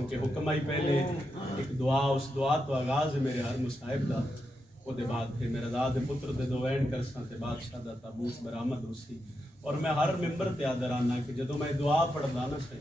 चूँकि हुक्म आई पहले एक दुआ, उस दुआ तो आगाज़ है मेरे हर मुसाहिब का। ਉਹਦੇ बाद फिर मेरा दाद पुत्र दे दो वैन करसा ते बादशाह दा ताबूत बरामद होसी। और मैं हर मिंबर ते आदर आना कि जदों मैं दुआ पढ़दा ना सही,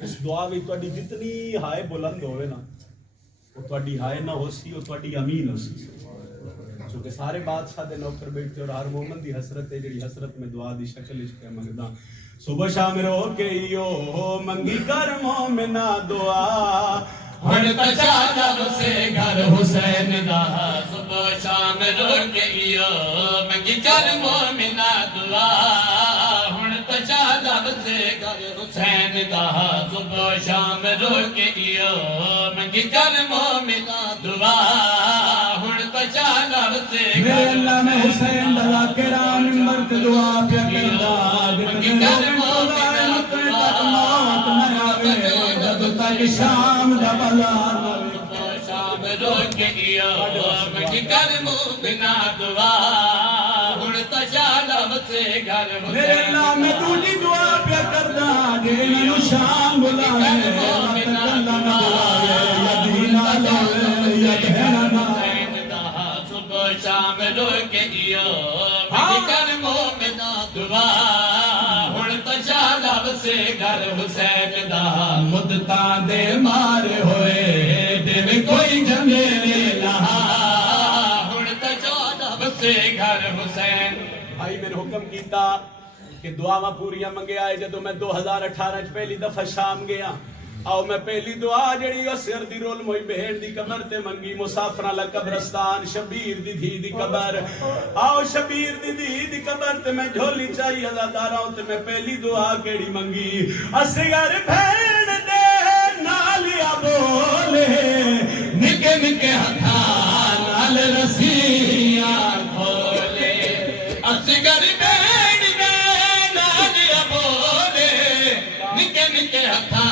उस दुआ भी तुहाडी जितनी हाय बुलंद होवे ना, वो तुहाडी हाय ना होसी, वो तुहाडी अमीन होसी। क्योंकि सारे बादशाह दे नौकर बैठे और हर मोमन दी हसरत है, जिहड़ी हसरत में दुआ दी शक्ल इच के मंगदा। सुबह शाम रो के यो मंगी कर मोमिना दुआ, हर तशादब से घर हुसैन दा। सुबह शाम रो के यो मंगी कर मोमिना दुआ, हुण तशादब से घर हुसैन दा। सुबह शाम रो के यो मंगी कर मोमिना दुआ, हुण तशादब से मेरे अल्लाह में हुसैन दा केरा मिंबर ते दुआ पे करदा। मंगी कर मोमिना दुआ, मौत न आवे जब तक शाम दा बलार शाम रो के यो मंगी कर मोमिना दुआ, हुण तशादब से घर मेरे अल्लाह में दूजी दुआ पे करदा। जिन्हों शाम बुलावे अल्लाह न बुलावे यदीना लावे यदहना ना। सुबह शाम रो के यो मंगी कर मोमिना दुआ, हुण तशादब से घर हुसैन दा। मुद्दता दे मारे होए दिल कोई जमेरे लहा, हुण तशादब से घर हुसैन। भाई मैंने हुक्म किया कि दुआवां पूरियां मंगया है। जदों मैं 2018 च पहली दफा शाम गया, आओ मैं पहली दुआ जड़ी उस सिर दी रोल मोई बहन दी कबर ते मंगी। मुसाफिरां ला कब्रस्तान शबीर दी धी दी कबर, आओ शबीर दी धी दी कबर ते मैं झोली चाहिए अदादारा ते मैं पहली दुआ केड़ी मंगी। असगर भैन दे नाल या बोले निके निके हथा नाल रसिया खोले। असगर बैठ गए नाल बोले, निके निके हथा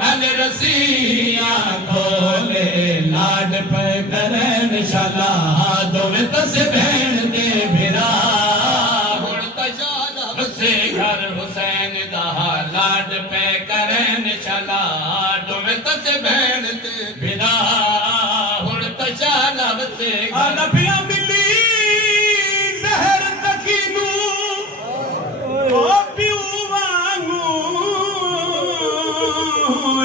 नाल रसिया खोले। लाड पे करन शाला दोवे तस बहन दे भिरा, हुण तशादब से घर हुसैन दा। लाड पे करन चला डोवे तस बहन ते बिना, हुण तशादब से नबिया मिली जहर तकीनू ओ पिऊ वांगू।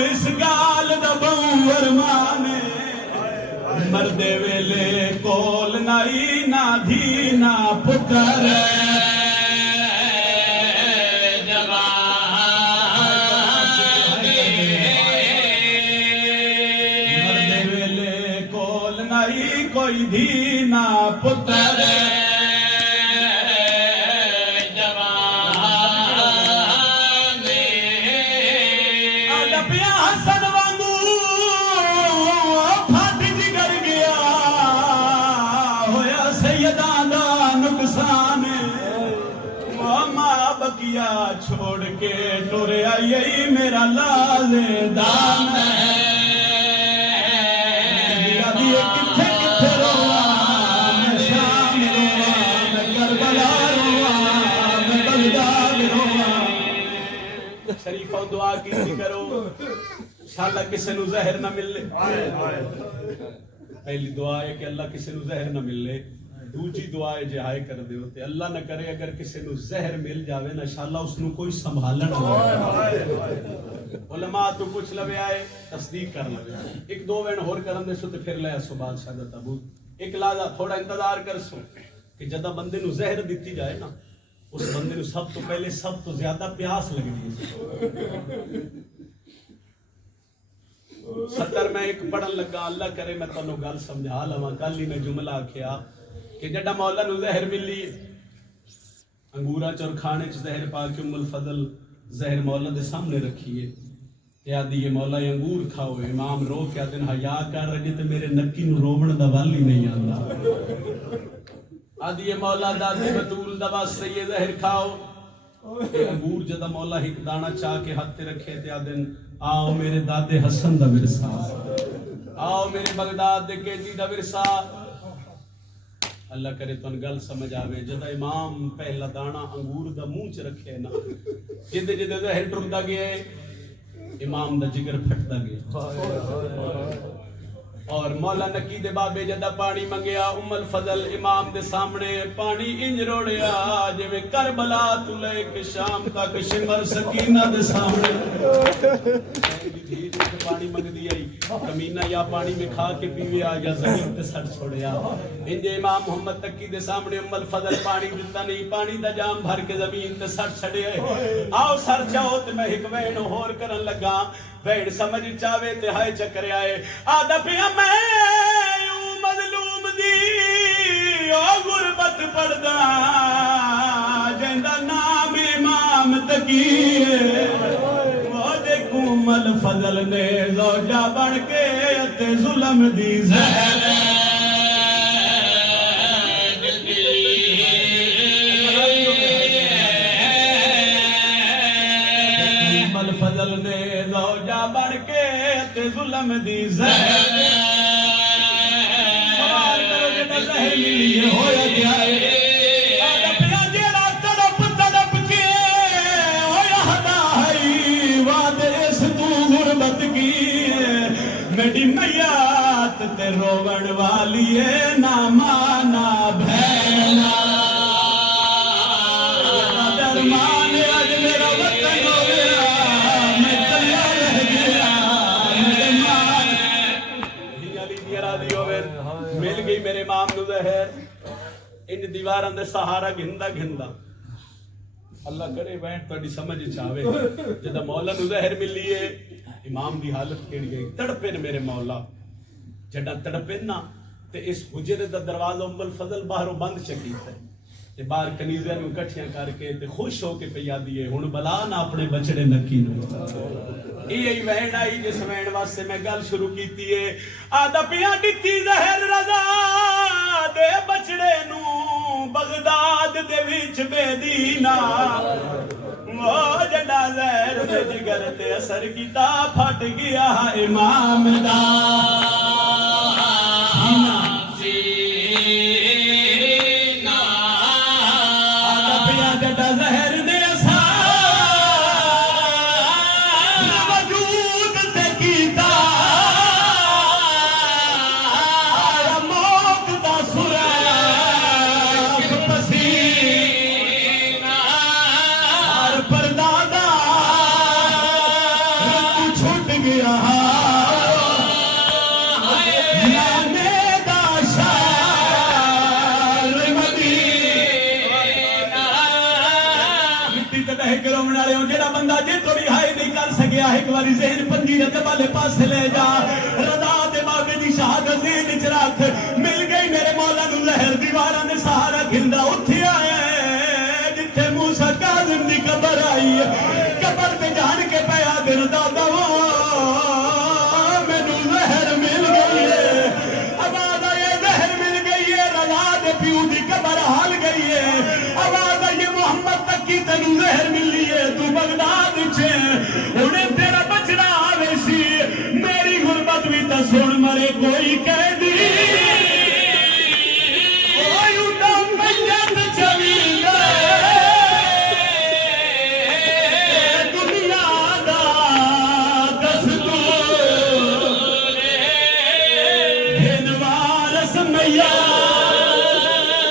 इस गाल दा बहुवर माने मरदे वेले कोल नाई ना धी ना पुत्र। मरदे वेले कोल नाई कोई धी ना पुत्र। नबिया हसन वांगू फट जिगर गया होया सैयदा दा नुकसान। मां बकिया छोड़ के टुर आई मेरा लाले दान। किथे किथे रोआ मैं शाम रोआ मैं करबला रोआ मैं बगदाद रोआ। शरीफा दुआ की करो इंशाअल्लाह किसी नु जहर ना मिले। पहली दुआ है कि अल्लाह किसी नु जहर ना मिले। दूजी दुआ है जे हाय कर दियो ते अल्लाह ना करे अगर किसी नु जहर मिल जावे ना इंशाअल्लाह उसनु कोई संभालन ना। उलमा तो कुछ लवे आए तस्दीक कर लवे आए। एक दो वेण होर करन दे सो ते फिर ले आसो बादशाह दा ताबूत। एक लाजा थोड़ा इंतजार कर सो कि जदा बंदे नु जहर दिती जाए ना, उस बंदे नु सब तो पहले सब तो ज्यादा प्यास लगदी है। 70 में एक पढ़न लगा, अल्लाह करे मैं तन्नू गल समझा लवां। कल ही मैं जुमला आखिया कि जड़ा मौला नु जहर मिली अंगूरा च और खाने च जहर पा के उम्मुल फजल जहर मौला दे सामने रखिए ते आदि ये मौला ये अंगूर खाओ। इमाम रो के आदन हया कर रजे ते मेरे नक्की नु रोवण दा वल ही नहीं आंदा। आदि ये मौला दादी बतूल दा वास्ते ये जहर खाओ। अंगूर जदा मौला हिक दाना चाह के हाथ ते रखे ते आदन आओ मेरे दादे हसन दा विरसा, आओ मेरे बगदाद दे केजी दा विरसा। अल्लाह करे तुन गल समझ आवे। जदा इमाम पहला दाना अंगूर दा मुंह च रखे ना, जिदे जिदे जहर टुरदा गया इमाम दा जिगर फटदा गया और मौला नकी दे बाबे जदा पानी मंगया उम्मल फजल इमाम दे सामने पानी इंज रोड़िया जिवें करबला तू लेके शाम तक शिमर सकीना दे सामने पानी मंगदी आई कमीना या पानी में खा के पीवे आ या जमीन पे सर छोड़या इंजे इमाम मोहम्मद तकी दे सामने उम्मल फजल पानी दिता नहीं पानी दा जाम भर के जमीन ते सर छड़े आओ सर जाओ ते मैं एक वैन होर करन लगा वैन समझ चावे ते हाय चक्कर आए आदा पिया मैं मजलूम दी ओ गुरबत पड़दा जेंदा नाम इमाम तकी कुमल फजल ने ज़ौजा बन के अते जुल्म दी ज़हर कुमल फजल ने ज़ौजा बन के अते जुल्म दी ज़हर सवाल करो जेड़ा ज़हर मिली होया क्या है मेरी मैयात ते रोवण वाली है ना माना भैना दरमान आज मेरा वतन हो गया मैं कल्ला रह गया मेरे मान अली दी राजी होवे मिल गई मेरे इमाम नु ज़हर इन दीवारां दे सहारा घिंदा घिंदा अल्लाह करे वैन तुहाडी समझ च आवे जदा मौला नु ज़हर मिली है इमाम की हालत केड़ी गई तड़पे न मेरे मौला जड़ा तड़पे ना ते इस हुजरे दा दरवाजा उम्मल फजल बाहरों बंद चकीता ते बाहर कनीज़ियां नु इकट्ठियां करके ते खुश होके पिया दिए हुण बला ना अपने बछड़े नकी नु यही वैन आई जिस वैन वास्ते मैं गल शुरू कीती है आदा पिया दित्ती ज़हर रज़ा दे बछड़े नु बगदाद दे विच बेदीना वो जड़ा ज़हर दे जिगर ते असर कीता फट गया इमाम दा सीना आदा पिया जड़ा ज़हर दे असर वजूद ते कीता मौत दा सुराग पसीना और परदादा छूट गया एक बारी ज़हन पंजी रख वाले पास ले जा रज़ा दे बाबे दी शहादत ज़हन च रख मिल गई मेरे मौला नु ज़हर दीवारां दे सहारा घिंदा उठे आया जिथे मूसा काज़िम दी कबर आई कबर ते जान के पया दिन दादा वो मैनू ज़हर मिल गई है आवाज़ आई ज़हर मिल गई है रज़ा दे प्यू दी कबर हाल गई है आवाज़ आई मोहम्मद तकी तेनू ज़हर मिली है तू बगदाद च मेरी गुरबत भी तो सुन मरे कोई कैदी कोई उदम मैयत चली दुनिया दा दस्तूर दिन वारस मैया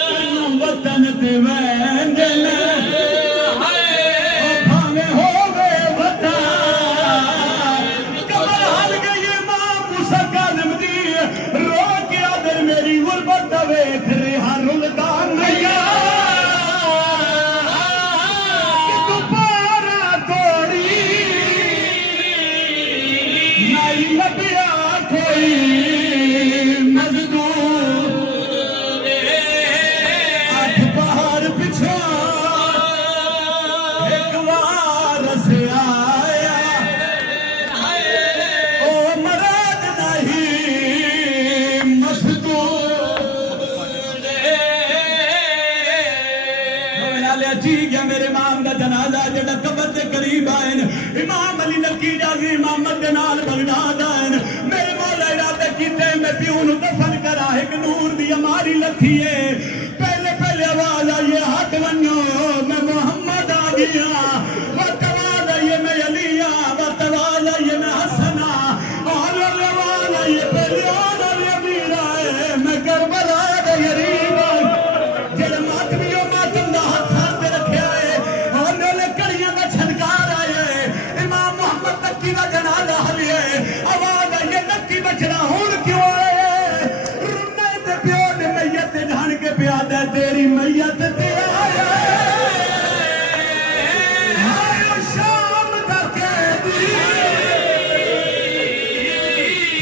तेनू वतन ते वैंदन वेख रहा रुलदा मैया तू पारा तोड़ी नहीं लबिया कोई मजदूर अठ पहाड़ पिछा एक बार से आया ओ मराद नहीं मजदूर ठीक है मेरे इमाम का जनाजा जड़ा कबर के करीब आए इमाम अली नकी जाजी मोहम्मद के नाल बगदाद आए मेरे मौला इरादे कीते मैं प्यू नु दफन करा एक नूर दी हमारी लथी है पहले पहले आवाज आई हट वन्नो मैं मोहम्मद आ गया वक्त आवाज आई मैं अली आ वक्त आवाज आई लियाना भी अमीर आए मैं करबला दे यरीब जेड़े मातमी मातम दा हाथ सर ते रखया है ओने कड़ियां दा छनकार आए इमाम मोहम्मद नक्की दा जनाजा हलिए आवाज आई नक्की बचना हुन क्यों आए रुन्ने ते प्यो ने मैयत ढाण के पिया दे तेरी मैयत ते आया आयो शाम दा कैदी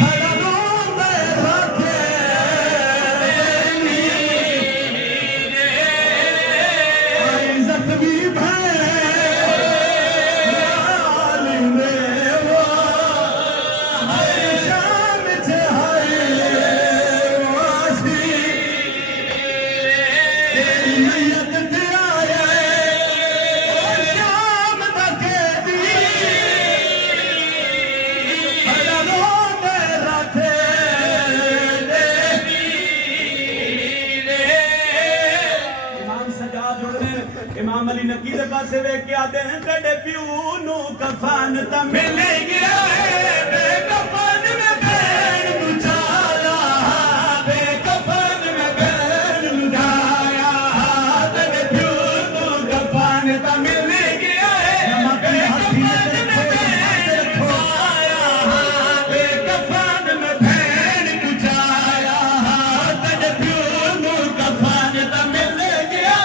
खड़ा रोंदे राखे इज्जत भी इमाम अली नकी दे पासे वेख के आते हैं कड़े प्यू नू कफन ता मिल गया बेकफन में बैन मुझाया बेकफन में बैन मुझाया कड़े प्यू नू कफन ता मिल गया बेकफन में बैन मुझाया बेकफन में बैन मुझाया कड़े प्यू नू कफन ता मिल गया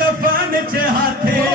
कफन च हाथे